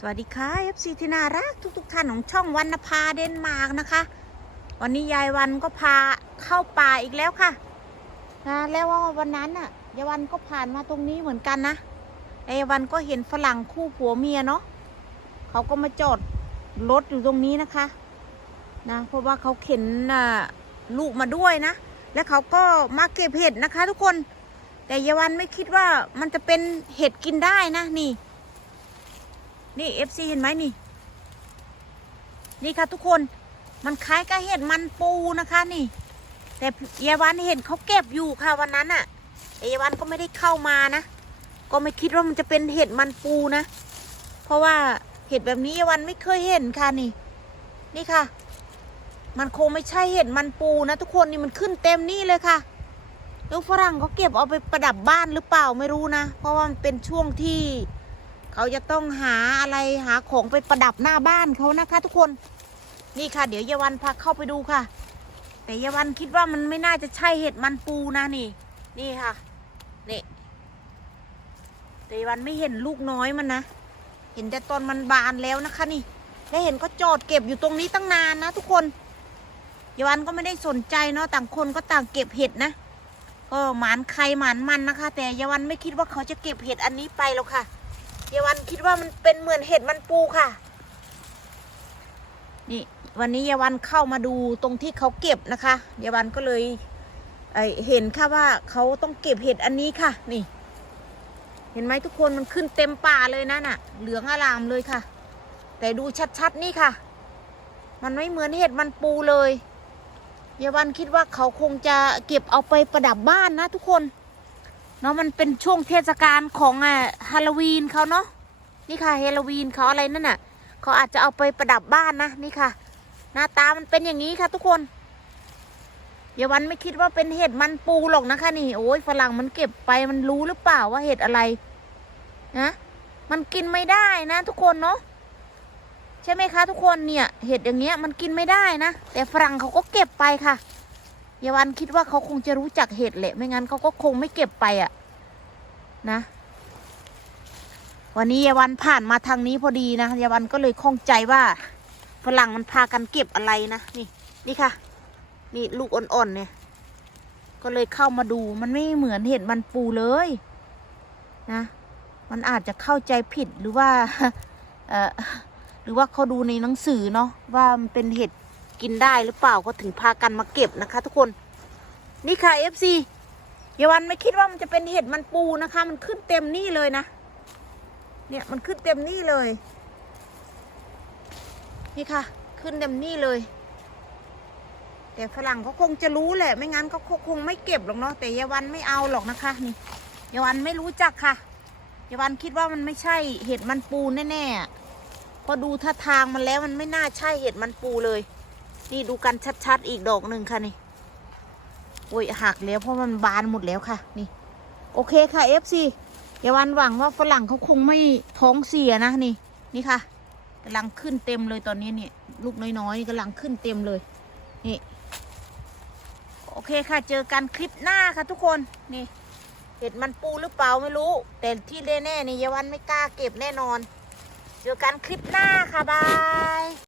สวัสดีค่ะ FC ที่น่ารักทุกๆท่านของช่องวันนภาเดนมาร์กนะคะ วันนี้ยายวันก็พาเข้าป่าอีกแล้วค่ะนะแล้วว่าวันนั้นน่ะยายวันก็ผ่านมาตรงนี้เหมือนกันนะยายวันก็เห็นฝรั่งคู่ผัวเมียเนาะเขาก็มาจอดรถอยู่ตรงนี้นะคะนะเพราะว่าเขาเข็นลูกมาด้วยนะ แล้วเขาก็มาเก็บเห็ดนะคะ ทุกคน แต่ยายวันไม่คิดว่ามันจะเป็นเห็ดกินได้นะนี่ นี่เอฟซีเห็นไหมนี่ นี่ค่ะทุกคนมันคล้ายกับเห็ดมันปูนะคะนี่ แต่เยาวันเห็นเขาเก็บอยู่ค่ะวันนั้นอะ่ะเยาวันก็ไม่ได้เข้ามานะ ก็ไม่คิดว่ามันจะเป็นเห็ดมันปูนะ เพราะว่าเห็ดแบบนี้เยาวันไม่เคยเห็นค่ะนี่ นี่ค่ะ มันคงไม่ใช่เห็ดมันปูนะทุกคนนี่มันขึ้นเต็มนี่เลยค่ะล้วฝรั่งเขาเก็บเอาไปประดับบ้านหรือเปล่าไม่รู้นะ เพราะว่ามันเป็นช่วงที่ เขาจะต้องหาอะไรหาของไปประดับหน้าบ้านเขานะคะ ทุกคนนี่ค่ะ เดี๋ยวเยาวันพาเข้าไปดูค่ะ แต่เยาวันคิดว่ามันไม่น่าจะใช่เห็ดมันปูนะนี่ นี่ค่ะนี่แต่เยาวันไม่เห็นลูกน้อยมันนะเห็นแต่ตอนมันบานแล้วนะคะนี่และเห็นก็จอดเก็บอยู่ตรงนี้ตั้งนานนะทุกคนเยาวันก็ไม่ได้สนใจเนาะต่างคนก็ต่างเก็บเห็ดนะก็หมานใครหมานมันนะคะ แต่เยาวันไม่คิดว่าเขาจะเก็บเห็ดอันนี้ไปหรอกค่ะ เยาวันคิดว่ามันเป็นเหมือนเห็ดมันปูค่ะ นี่วันนี้เยาวันเข้ามาดูตรงที่เขาเก็บนะคะ เยาวันก็เลยเเห็นค่ะว่าเขาต้องเก็บเห็ดอันนี้ค่ะ นี่ เห็นไหมทุกคนมันขึ้นเต็มป่าเลยนะน่ะ เหลืองอลามเลยค่ะ แต่ดูชัดๆนี่ค่ะ มันไม่เหมือนเห็ดมันปูเลยเยาวันคิดว่าเขาคงจะเก็บเอาไปประดับบ้านนะทุกคน เนาะมันเป็นช่วงเทศกาลของอ่าฮาโลวีนเขาเนาะนี่ค่ะฮาโลวีนเขาอะไรนั่นน่ะเขาอาจจะเอาไปประดับบ้านนะนี่ค่ะ หน้าตามันเป็นอย่างนี้ค่ะทุกคนอย่าวันไม่คิดว่าเป็นเห็ดมันปูหรอกนะคะนี่โอ้ยฝรั่งมันเก็บไปมันรู้หรือเปล่าว่าเห็ดอะไรนะมันกินไม่ได้นะทุกคนเนาะใช่ไหมคะทุกคนเนี่ยเห็ดอย่างเงี้ยมันกินไม่ได้นะแต่ฝรั่งเขาก็เก็บไปค่ะ ยาวันคิดว่าเขาคงจะรู้จักเห็ดแหละ ไม่งั้นเขาก็คงไม่เก็บไปอะนะ วันนี้เยาวันผ่านมาทางนี้พอดีนะเยาวันก็เลยข้องใจว่าฝรั่งมันพากันเก็บอะไรนะนี่นี่ค่ะ นี่ลูกอ่อนๆเนี่ย ก็เลยเข้ามาดูมันไม่เหมือนเห็ดมันปูเลยนะ มันอาจจะเข้าใจผิดหรือว่า เออหรือว่าเขาดูในหนังสือเนาะว่ามันเป็นเห็ด กินได้หรือเปล่าก็ถึงพากันมาเก็บนะคะ ทุกคน นี่ค่ะ FC เยาวันไม่คิดว่ามันจะเป็นเห็ดมันปูนะคะ มันขึ้นเต็มนี่เลยนะ เนี่ยมันขึ้นเต็มนี่เลย นี่ค่ะ ขึ้นเต็มนี่เลยแต่ฝรั่งเขาคงจะรู้แหละ ไม่งั้นเขาคงไม่เก็บหรอกเนาะแต่เยาวันไม่เอาหรอกนะคะ นี่เยาวันไม่รู้จักค่ะเยาวันคิดว่ามันไม่ใช่เห็ดมันปูแน่ๆพอดูท่าทางมันแล้วมันไม่น่าใช่เห็ดมันปูเลย นี่ดูกันชัดๆ อีกดอกหนึ่งค่ะนี่ โอ้ยหักแล้วเพราะมันบานหมดแล้วค่ะ นี่ โอเคค่ะ FC อย่าวันหวังว่าฝรั่งเขาคงไม่ท้องเสียนะนี่ นี่ค่ะกำลังขึ้นเต็มเลยตอนนี้เนี่ยลูกน้อยๆกำลังขึ้นเต็มเลย นี่ โอเคค่ะ เจอกันคลิปหน้าค่ะทุกคน นี่ เห็ดมันปูหรือเปล่าไม่รู้ แต่ที่แน่ๆนี่ยาวันไม่กล้าเก็บแน่นอน เจอกันคลิปหน้าค่ะบาย